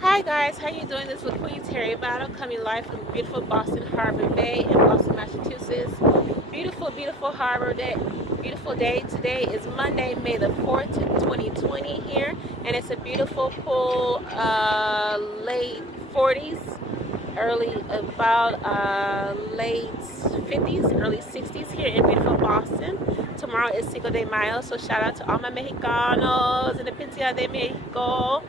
Hi guys, how you doing? This is Queen Terry Battle coming live from beautiful Boston Harbor Bay in Boston, Massachusetts. Beautiful, beautiful harbor day. Beautiful day. Today is Monday, May the 4th, 2020 here, and it's a beautiful, cool, late 40s, early about late 50s, early 60s here in beautiful Boston. Tomorrow is Cinco de Mayo, so shout out to all my Mexicanos in the Pintia de Mexico.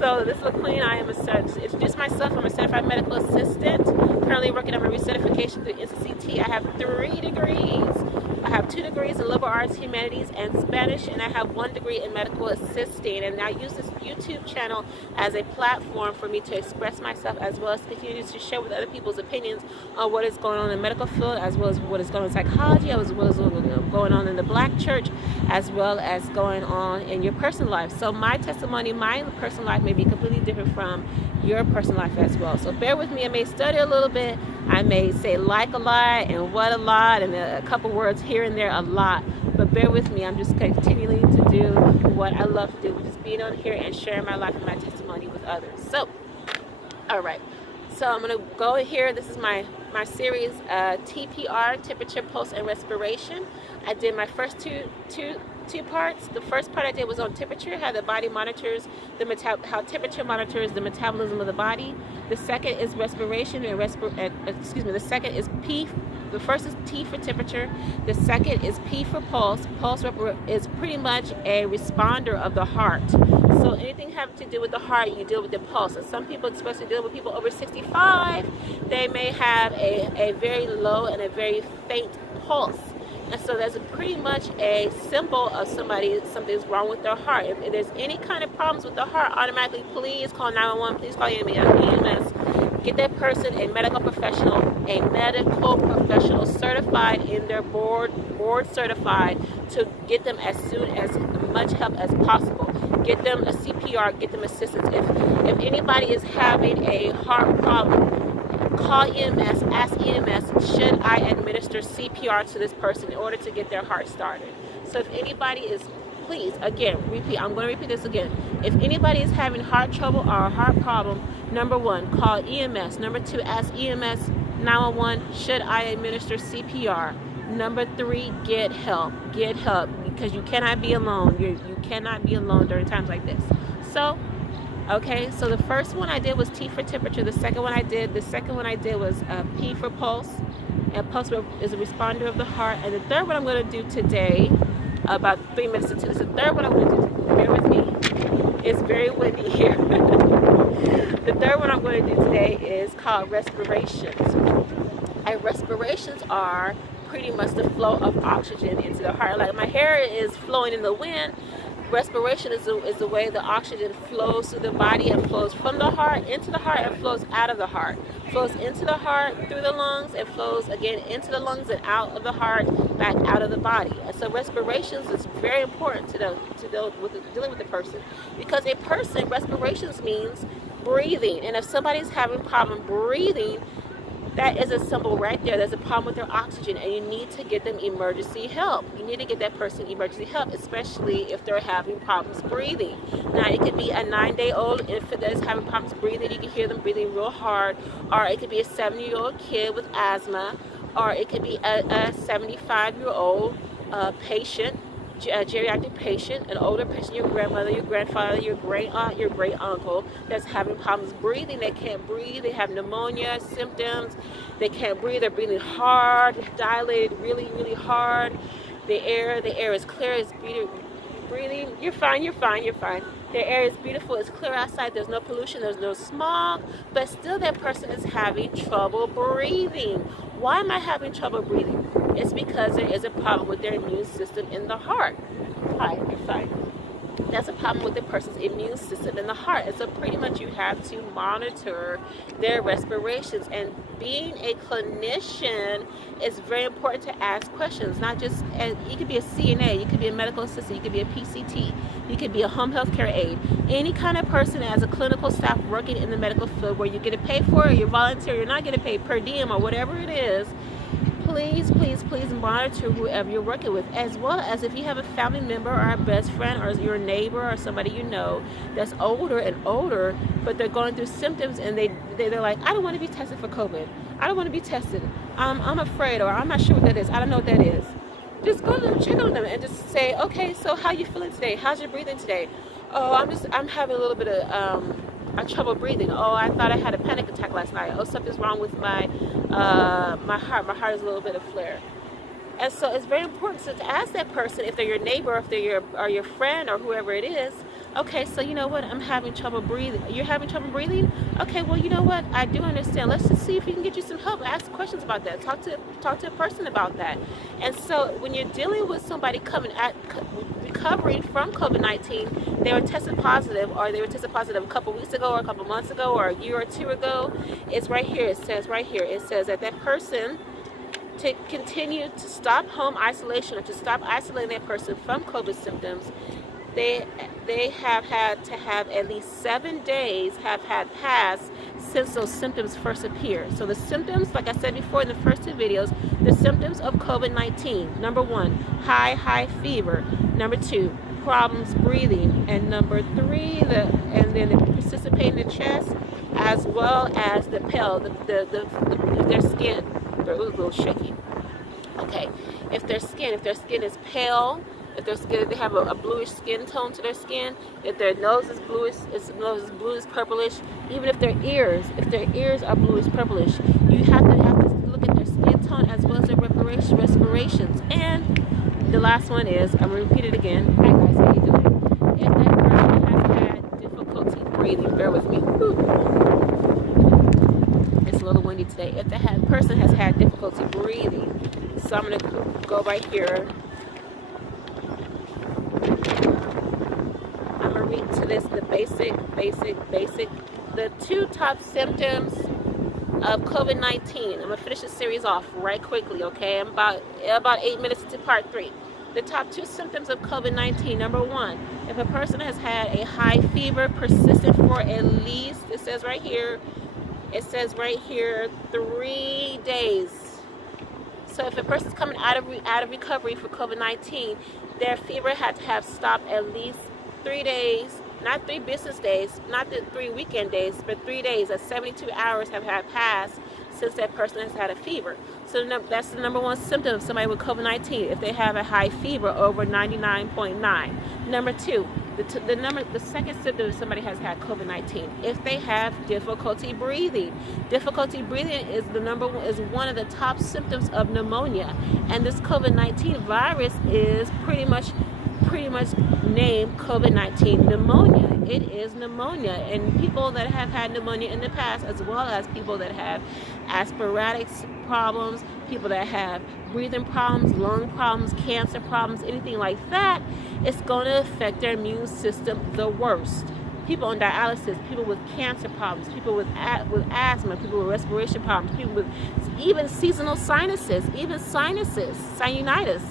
So this is the Queen. I am to introduce myself. I'm a certified medical assistant. Currently working on my recertification through NCCT. I have 3 degrees. I have 2 degrees in liberal arts, humanities, and Spanish, and I have 1 degree in medical assisting. And I use this YouTube channel as a platform for me to express myself, as well as continue to share with other people's opinions on what is going on in the medical field, as well as what is going on in psychology, as well as what's going on in the Black church, as well as going on in your personal life. So my testimony, my personal life may be completely different from your personal life as well. So bear with me. I may stutter a little bit. I may say like a lot and what a lot and a couple words here and there a lot. But bear with me. I'm just continuing to do what I love to do, which is being on here and sharing my life and my testimony with others. So, all right. So I'm going to go here. This is my series, TPR, temperature, pulse, and respiration. I did my first two parts. The first part I did was on temperature, how the body monitors how temperature monitors the metabolism of the body. The second is respiration and the second is P. The first is T for temperature. The second is P for pulse. Pulse is pretty much a responder of the heart. So anything having to do with the heart, you deal with the pulse. And some people, especially dealing with people over 65, they may have a very low and a very faint pulse. And so that's pretty much a symbol of something's wrong with their heart. If there's any kind of problems with the heart, automatically please call 911, please call EMS. Get that person a medical professional certified in their board certified, to get them as much help as possible. Get them a CPR, get them assistance. If anybody is having a heart problem, call EMS, ask EMS, should I administer CPR to this person in order to get their heart started? So if anybody is, please, again, I'm going to repeat this again. If anybody is having heart trouble or a heart problem, number 1, call EMS. Number 2, ask EMS 911, should I administer CPR? Number 3, get help. Get help, because you cannot be alone. You cannot be alone during times like this. So, okay, so the first one I did was T for temperature. The second one I did was P for pulse. And pulse is a responder of the heart. And the third one I'm going to do today, about 3 minutes into this, the third one I'm going to do, bear with me, it's very windy here. The third one I'm going to do today is called respirations. And respirations are pretty much the flow of oxygen into the heart. Like my hair is flowing in the wind. Respiration is the way the oxygen flows through the body and flows from the heart into the heart and flows out of the heart. Flows into the heart through the lungs and flows again into the lungs and out of the heart, back out of the body. And so respirations is very important to dealing with the person, because respirations means breathing. And if somebody's having a problem breathing, that is a symbol right there. There's a problem with their oxygen, and you need to get them emergency help. You need to get that person emergency help, especially if they're having problems breathing. Now, it could be a 9-day-old infant that is having problems breathing. You can hear them breathing real hard. Or it could be a 70-year-old kid with asthma. Or it could be a 75-year-old patient, a geriatric patient, an older patient, your grandmother, your grandfather, your great aunt, your great uncle, that's having problems breathing. They can't breathe. They have pneumonia symptoms. They can't breathe. They're breathing hard, dilated, really, really hard. The air is clear. It's breathing. You're fine. The air is beautiful. It's clear outside. There's no pollution. There's no smog. But still, that person is having trouble breathing. Why am I having trouble breathing? It's because there is a problem with their immune system in the heart. That's a problem with the person's immune system in the heart. And so pretty much you have to monitor their respirations. And being a clinician, it's very important to ask questions. Not just, you could be a CNA, you could be a medical assistant, you could be a PCT, you could be a home health care aide. Any kind of person as a clinical staff working in the medical field where you get paid for it, you're volunteer, you're not getting paid per diem or whatever it is, please, please, please monitor whoever you're working with, as well as if you have a family member or a best friend or your neighbor or somebody you know that's older and older, but they're going through symptoms and they're like, I don't want to be tested for COVID. I don't want to be tested. I'm afraid, or I'm not sure what that is. I don't know what that is. Just go to them, check on them, and just say, okay, so how you feeling today? How's your breathing today? Oh, I'm having a little bit of trouble breathing. Oh, I thought I had a panic attack last night. Oh, something's wrong with my heart. My heart is a little bit of flare. And so it's very important to ask that person, if they're your neighbor, if they're your friend or whoever it is, okay, so you know what, I'm having trouble breathing. You're having trouble breathing? Okay, well, you know what, I do understand. Let's just see if we can get you some help. Ask questions about that. Talk to a person about that. And so when you're dealing with somebody recovering from COVID-19, they were tested positive, or they were tested positive a couple weeks ago or a couple months ago or a year or two ago, it's right here. It says right here, it says that that person, to continue to stop home isolation or to stop isolating that person from COVID symptoms, they have had to have at least 7 days have had passed since those symptoms first appeared. So the symptoms, like I said before in the first two videos, the symptoms of COVID-19, number 1, high fever, number 2, problems breathing, and number 3, and then the persistent pain in the chest, as well as the pale, their skin. They're a little shaky. Okay, if their skin is pale, if they have a bluish skin tone to their skin, if their nose is bluish, purplish, even if their ears are bluish purplish, you have to look at their skin tone as well as their respirations. And the last one is, I'm gonna repeat it again. Hi guys, how you doing? If that person has had difficulty breathing, bear with me. It's a little windy today. If that person has had difficulty breathing, so I'm gonna go right here. I'm gonna read to this the basic. The 2 top symptoms of COVID-19. I'm gonna finish this series off right quickly, okay? I'm about 8 minutes into part 3. The top 2 symptoms of COVID-19. Number 1, if a person has had a high fever persistent for at least, it says right here, 3 days. So if a person's coming out of recovery for COVID-19, their fever had to have stopped at least 3 days, not 3 business days, not the 3 weekend days, but 3 days. That's 72 hours have had passed since that person has had a fever. So that's the number 1 symptom of somebody with COVID-19, if they have a high fever over 99.9. Number 2, the second symptom if somebody has had COVID-19, if they have difficulty breathing. Difficulty breathing is one of the top symptoms of pneumonia, and this COVID-19 virus is pretty much named COVID-19 pneumonia. It is pneumonia, and people that have had pneumonia in the past, as well as people that have asthmatic problems, people that have breathing problems, lung problems, cancer problems, anything like that, it's going to affect their immune system the worst. People on dialysis, people with cancer problems, people with asthma, people with respiration problems, people with even seasonal sinuses, sinusitis,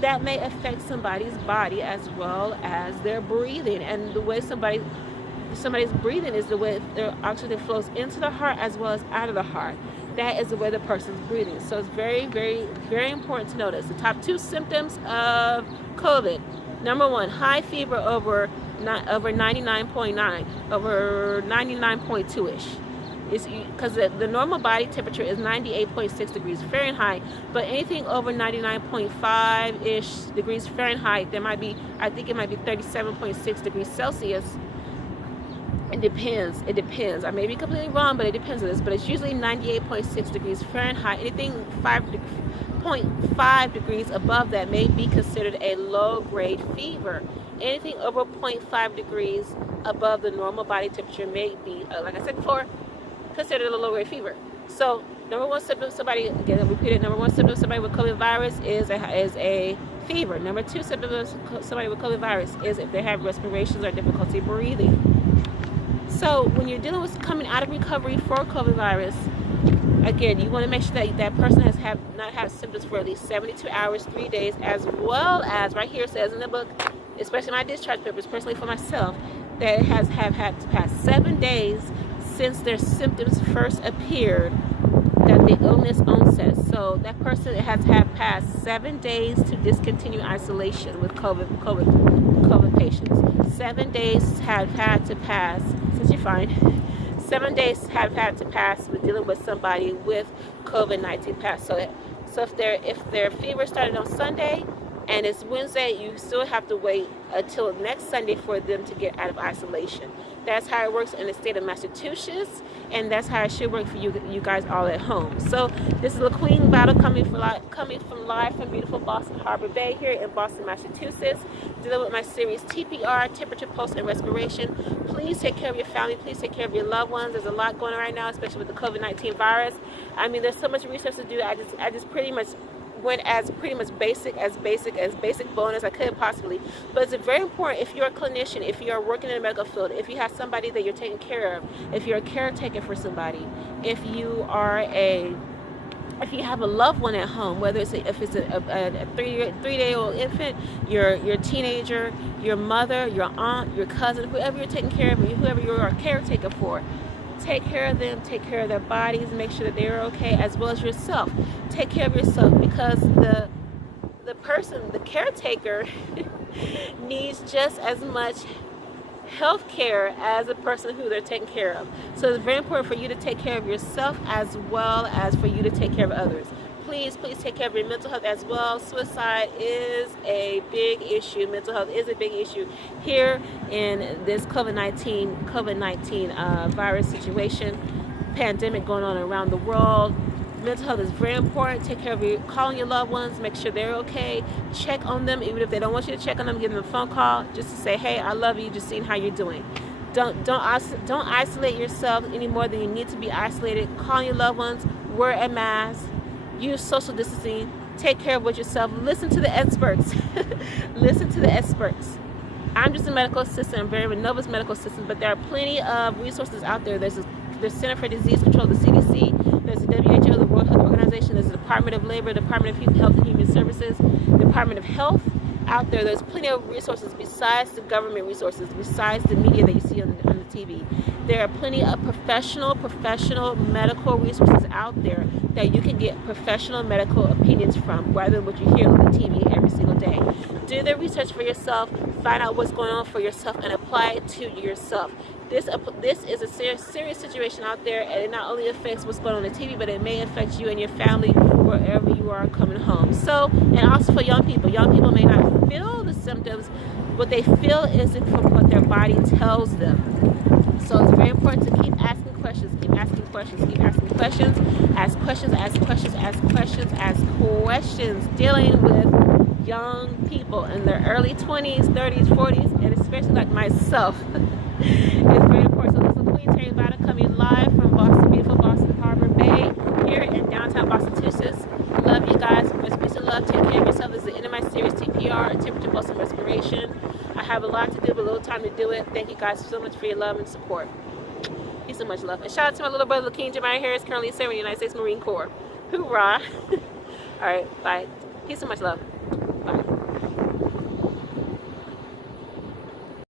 that may affect somebody's body as well as their breathing. And the way somebody's breathing is the way their oxygen flows into the heart as well as out of the heart. That is the way the person's breathing. So it's very, very, very important to notice. The top 2 symptoms of COVID. Number 1, high fever over 99.9, over 99.2-ish. It's because the normal body temperature is 98.6 degrees Fahrenheit, but anything over 99.5-ish degrees Fahrenheit, I think it might be 37.6 degrees Celsius. It depends. I may be completely wrong, but it depends on this. But it's usually 98.6 degrees Fahrenheit. Anything 0.5 degrees above that may be considered a low-grade fever. Anything over 0.5 degrees above the normal body temperature may be, like I said before, considered a low-grade fever. So number 1 symptom, somebody with COVID virus is a fever. Number 2 symptom of somebody with COVID virus is if they have respirations or difficulty breathing. So when you're dealing with coming out of recovery for COVID virus, again, you want to make sure that that person has not had symptoms for at least 72 hours, 3 days, as well as right here it says in the book, especially my discharge papers, personally for myself, that have had to pass 7 days since their symptoms first appeared that the illness onsets. So that person has had past 7 days to discontinue isolation with COVID patients. 7 days have had to pass, since you're fine. 7 days have had to pass with dealing with somebody with COVID-19 pass. So if their fever started on Sunday and it's Wednesday, you still have to wait until next Sunday for them to get out of isolation. That's how it works in the state of Massachusetts, and that's how it should work for you guys all at home. So this is a Queen Battle coming from live from beautiful Boston Harbor Bay here in Boston, Massachusetts, dealing with my series TPR, temperature, pulse, and respiration. Please take care of your family. Please take care of your loved ones. There's a lot going on right now, especially with the COVID-19 virus. I mean, there's so much research to do. I just pretty much went as basic bonus I could possibly. But it's very important, if you're a clinician, if you're working in the medical field, if you have somebody that you're taking care of, if you're a caretaker for somebody, if you have a loved one at home, whether it's a 3-day-old infant, your teenager, your mother, your aunt, your cousin, whoever you're taking care of, whoever you're a caretaker for, take care of them, take care of their bodies, make sure that they're okay, as well as yourself. Take care of yourself, because the caretaker needs just as much health care as the person who they're taking care of. So it's very important for you to take care of yourself as well as for you to take care of others. Please take care of your mental health as well. Suicide is a big issue. Mental health is a big issue here in this COVID-19 virus situation, pandemic going on around the world. Mental health is very important. Take care of calling your loved ones, make sure they're okay. Check on them, even if they don't want you to check on them. Give them a phone call just to say, hey, I love you, just seeing how you're doing. Don't isolate yourself any more than you need to be isolated. Call your loved ones, wear a mask, use social distancing, take care of yourself. Listen to the experts. Listen to the experts. I'm just a medical assistant. I'm very novice medical assistant, but there are plenty of resources out there. There's the Center for Disease Control, the CDC. There's the WHO, the World Health Organization. There's the Department of Labor, Department of Health and Human Services, Department of Health. Out there, there's plenty of resources besides the government resources, besides the media that you see on the TV. There are plenty of professional medical resources out there that you can get professional medical opinions from, rather than what you hear on the TV every single day. Do the research for yourself, find out what's going on for yourself, and apply it to yourself. This is a serious situation out there, and it not only affects what's going on the TV, but it may affect you and your family wherever you are coming home. So, and also for young people may not feel the symptoms, what they feel is from what their body tells them. So it's very important to keep asking questions, dealing with young people in their early 20s, 30s, 40s, and especially like myself. It's very important. So this is Queen Terry Bada coming live from Boston, beautiful Boston Harbor Bay, here in downtown Boston, Massachusetts. Love you guys. Much peace and love. Take care of yourself. This is the end of my series, TPR, temperature, pulse, and respiration. I have a lot to do, but a little time to do it. Thank you guys so much for your love and support. Peace and much love. And shout out to my little brother, King Jeremiah Harris, currently serving the United States Marine Corps. Hoorah. All right, bye. Peace and much love.